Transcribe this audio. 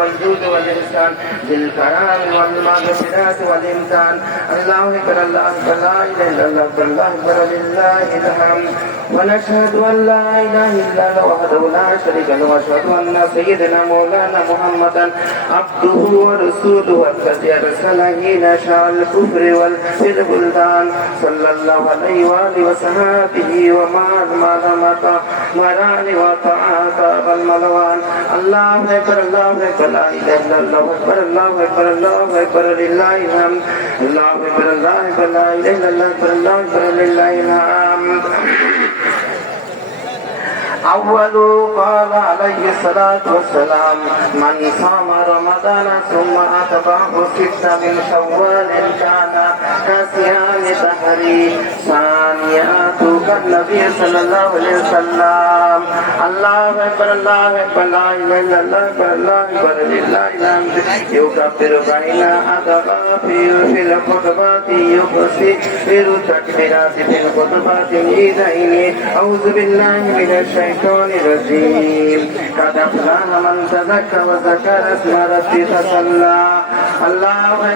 والجود والإحسان ذي الكرم والمغفرة والإمتان. الله أكبر الله أكبر لا إله إلا الله أكبر الله أكبر لله الحمد. ونشهد أن لا إله إلا الله وحده لا شريك له وأشهد أن سيدنا مولانا محمدا عبده ورسوله الذي أرسله إلى شر الكفر والبلدان صلى الله عليه وآله وصحبه ومن مران وطاعات والملوان. الله أكبر الله أكبر لا إله إلا الله أكبر الله أكبر الله أكبر لله الحمد. الله أكبر الله أكبر لا إله إلا الله أكبر الله أكبر لله الحمد. أول قال عليه الصلاة والسلام من صام رمضان ثم أتبعه ستة من شوال كان كصيام دهر. ثانيات كالنبي صلى الله عليه وسلم. الله أكبر الله أكبر لا إله إلا الله أكبر الله أكبر لله الحمد. يكبر بين أدغافه في الخطبات يكبر تكبيرات في الخطبات العيدين. أعوذ بالله من الشيطان الرجيم. قد أفلح من تزكى وذكر اسم ربه فصلى. الله